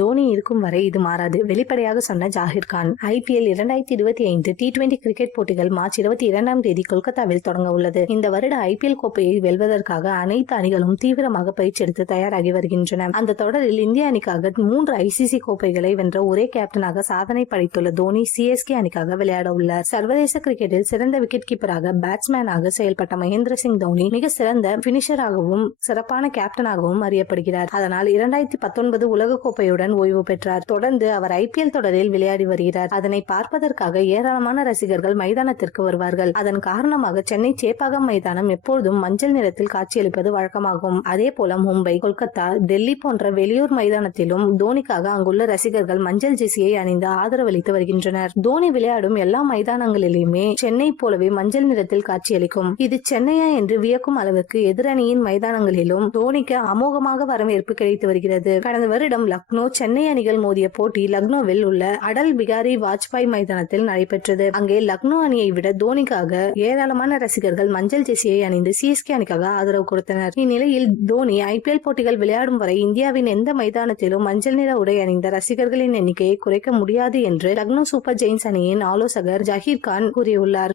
தோனி இருக்கும் வரை இது மாறாது, வெளிப்படையாக சொன்ன Zaheer Khan. IPL 2025 T20 cricket போட்டிகள் மார்ச் 22ஆம் தேதி கொல்கத்தாவில் தொடங்க உள்ளது. இந்த வருட IPL கோப்பையை வெல்வதற்காக அனைத்து அணிகளும் தீவிரமாக பயிற்சி எடுத்து தயாராகி வருகின்றன. அந்த தொடரில் இந்திய அணிக்காக 3 ICC கோப்பைகளை வென்ற ஒரே கேப்டனாக சாதனை படைத்துள்ள தோனி CSK அணிக்காக விளையாட உள்ளார். சர்வதேச கிரிக்கெட்டில் சிறந்த விக்கெட் கீப்பராக, பேட்ஸ்மேனாக செயல்பட்ட மகேந்திர சிங் தோனி மிக சிறந்த பினிஷராகவும் சிறப்பான கேப்டனாகவும் அறியப்படுகிறார். அதனால் 2019 உலகக்கோப்பையுடன் ஓய்வு பெற்றார். தொடர்ந்து அவர் IPL தொடரில் விளையாடி வருகிறார். அதனை பார்ப்பதற்காக ஏராளமான ரசிகர்கள் மைதானத்திற்கு வருவார்கள். அதன் காரணமாக சென்னை சேப்பாக்கம் மைதானம் எப்பொழுதும் மஞ்சள் நிறத்தில் காட்சியளிப்பது வழக்கமாகும். அதே போல மும்பை, கொல்கத்தா, டெல்லி போன்ற வெளியூர் மைதானத்திலும் தோனிக்காக அங்குள்ள ரசிகர்கள் மஞ்சள் ஜெர்சியை அணிந்து ஆதரவளித்து வருகின்றனர். தோனி விளையாடும் எல்லா மைதானங்களிலுமே சென்னை போலவே மஞ்சள் நிறத்தில் காட்சியளிக்கும். இது சென்னையா என்று வியக்கும் அளவுக்கு எதிரணியின் மைதானங்களிலும் தோனிக்கு அமோகமாக வரவேற்பு கிடைத்து வருகிறது. கடந்த வருடம் லக்னோ, சென்னை அணிகள் மோதிய போட்டி லக்னோவில் உள்ள அடல் பிகாரி வாஜ்பாய் மைதானத்தில் நடைபெற்றது. அங்கே லக்னோ அணியை விட தோனிக்காக ஏராளமான ரசிகர்கள் மஞ்சள் ஜெர்சியை அணிந்து CSK அணிக்காக ஆதரவு கொடுத்தனர். இந்நிலையில் தோனி IPL போட்டிகள் விளையாடும் வரை இந்தியாவின் எந்த மைதானத்திலும் மஞ்சள் நிற உடை அணிந்த ரசிகர்களின் எண்ணிக்கையை குறைக்க முடியாது என்று லக்னோ சூப்பர் ஜெயின்ஸ் அணியின் ஆலோசகர் ஜாகிர் கான் கூறியுள்ளார்.